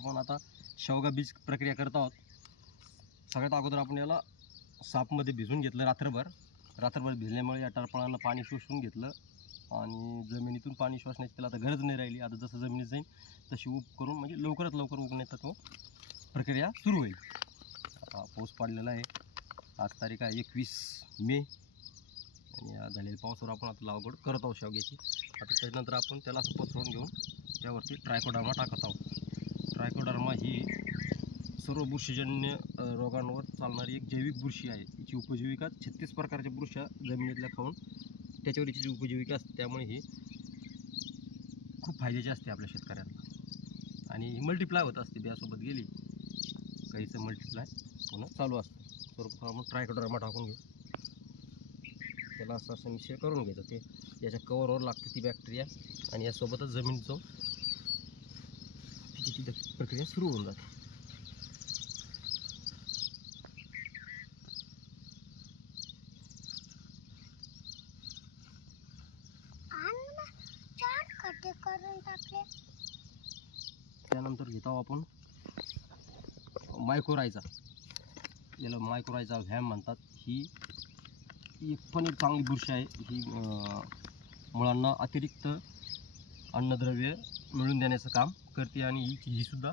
आपण आता शेवगा बीज प्रक्रिया करत आहोत. सगळ्यात अगोदर आपण याला सापमध्ये भिजवून घेतलं रात्रभर भिजल्यामुळे या टरफळांना पाणी शोषून घेतलं आणि जमिनीतून पाणी शोषण्याची त्याला आता गरज नाही राहिली. आता जसं जमिनीत जाईल तशी उब करून म्हणजे लवकरात लवकर उगण्याचा तो प्रक्रिया सुरू होईल. आता पाऊस पडलेला आहे. आज तारीख आहे 21 मे आणि या झालेल्या पावसावर आपण आता लागवड करत आहोत शेवग्याची. आता त्यानंतर आपण त्याला असं पसरवून घेऊन त्यावरती ट्रायकोडर्मा टाकत आहोत. ट्रायकोडर्मा ही सर्व बुरशीजन्य रोगांवर चालणारी एक जैविक बुरशी आहे. तिची उपजीविका 36 प्रकारच्या बुरशा जमिनीतल्या खाऊन त्याच्यावर तिची उपजीविका असते. त्यामुळे ही खूप फायद्याची असते आपल्या शेतकऱ्यांना आणि ही मल्टिप्लाय होत असते. बियासोबत गेली काहीचं मल्टिप्लाय पुन्हा चालू असतं. तर आपण ट्रायकोडर्मा टाकून घेऊ. त्याला असं मिश्र करून घ्यायचं. ते याच्या कवरवर लागते ती बॅक्टेरिया आणि यासोबतच जमिनीत जाऊन तिची ती प्रक्रिया सुरू होऊन जाते. त्यानंतर घेतो आपण मायक्रोरायझा. याला मायक्रोरायझा व्हॅम म्हणतात. ही पण एक चांगली बुरशी आहे. ही मुळांना अतिरिक्त अन्नद्रव्य मिळवून देण्याचं काम करते आणि ही सुद्धा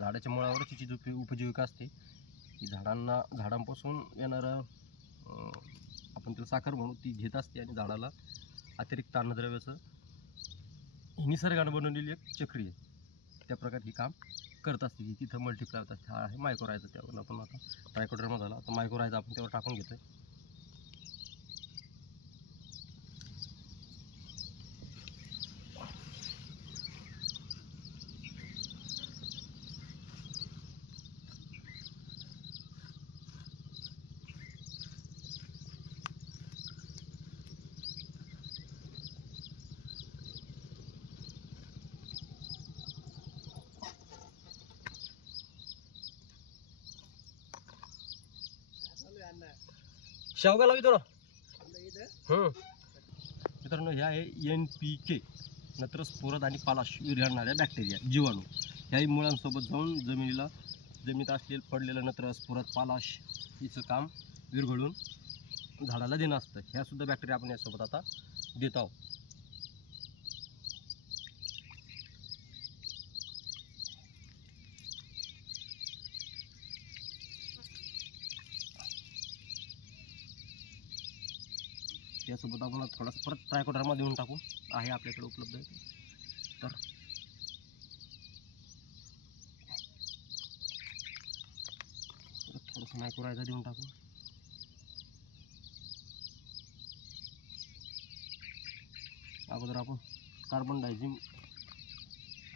झाडाच्या मुळावर तिची उपजीविका असते. ही झाडांपासून येणारं आपण त्याला साखर म्हणू ती घेत असते आणि झाडाला अतिरिक्त अन्नद्रव्याचं निसर्गानं बनवलेली एक चक्री आहे. त्या प्रकारे ही काम करत असते. ही तिथं मल्टिप्लाय होत असते. हा आहे मायक्रोरायझा. त्यावर आपण आता ट्रायकोडर्मा झाला. आता मायक्रोरायझा आपण त्यावर टाकून घेतो आहे. शेवगा लावी तो मित्रांनो, ह्या आहे NPK नत्र स्फोरद आणि पालाश विरघळणाऱ्या बॅक्टेरिया जीवाणू. ह्याही मुळांसोबत जाऊन जमिनीत असलेलं पडलेलं नत्र स्फोरद पालाश हिचं काम विरघळून झाडाला देणं असतं. ह्या सुद्धा बॅक्टेरिया आपण यासोबत आता देत आहोत. त्यासोबत आपण थोडासा परत ट्रायकोडर्मा देऊन टाकू. आहे आपल्याकडे उपलब्ध आहे तर थोडंसं मायक्रोरायझा देऊन टाकू. अगोदर आपण कार्बन डायझिम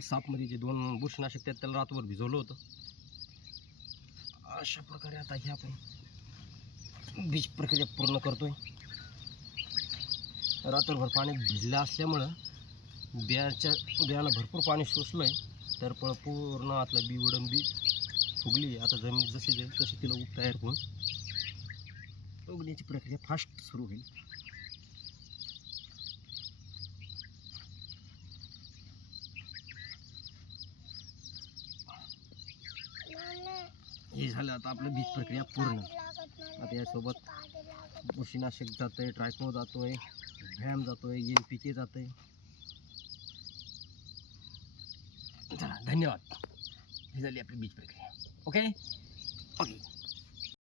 सापमध्ये जे 2 बुरशीनाशक आहेत त्याला रात्रभर भिजवलं होतं. अशा प्रकारे आता हे आपण बीज प्रक्रिया पूर्ण करतोय. रात्रभर पाण्यात भिजलं असल्यामुळं बियाला भरपूर पाणी शोषलं आहे. तर पूर्ण आतलं बी उडंबी फुगली. आता जमीन जशी जाईल तशी तिला उब तयार होऊन उगण्याची प्रक्रिया फास्ट सुरू होईल. हे झालं आता आपलं बीज प्रक्रिया पूर्ण. आता यासोबत बुरशीनाशक जातं आहे, ट्रायको जातो आहे, व्हॅम जातो आहे, NPK जातं आहे. चला धन्यवाद. ही झाली आपली बीज प्रक्रिया. ओके.